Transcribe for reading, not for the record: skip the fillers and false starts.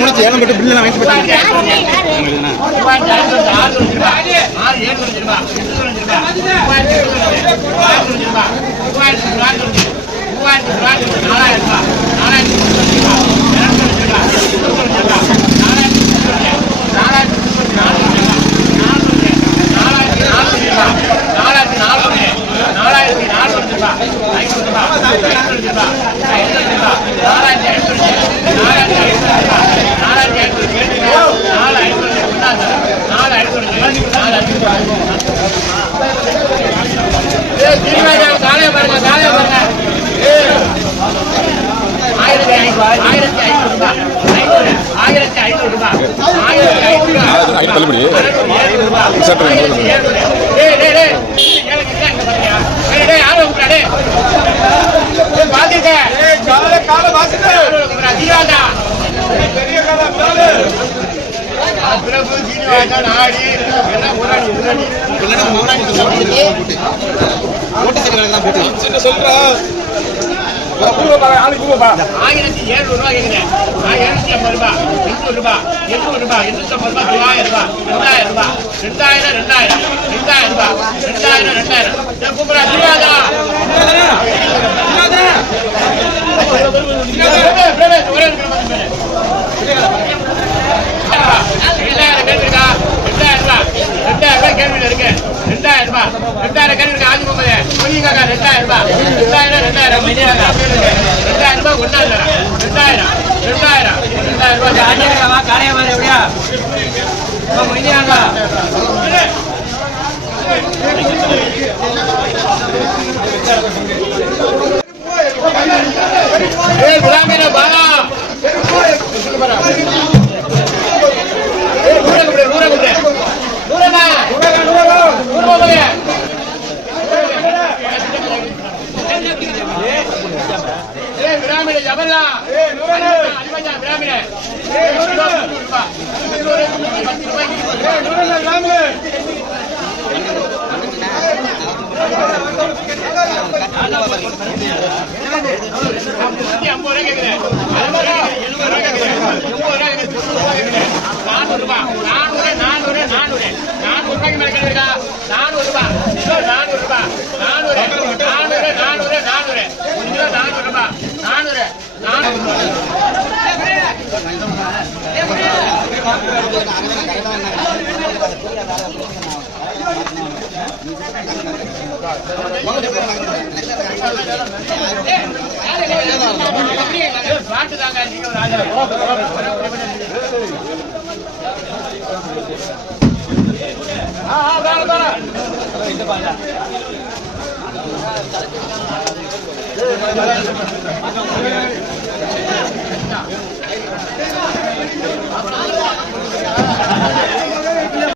முடிச்சு ஏலம் போட்டு பில்லு வாங்கி தள்ளுபடி சொல்றா 1700 ரூபாய் கேக்குறேன். 1750 ரூபாய், 800 ரூபாய், 800 ரூபாய், 850 ரூபாய், 2000 ரூபாய், 2000 ரூபாய், 2000 2000 2000 ரூபாய், 2000 2000. கூப்பிடா தீராதா கேள்வி இருக்கு. 2000 ரூபாய் 2000 கேள்வி இருக்கு. ஆஜி போகுது 2000 ரூபாய் 2000 2000 2000 ரூபாய் ஒன்னா 2000 2000 2000 ரூபாய் காலைய மாதிரி எப்படியா மைனியாங்க ஏய் குலாமின பாலா ஜபல்லா அலிமஜா பிராமின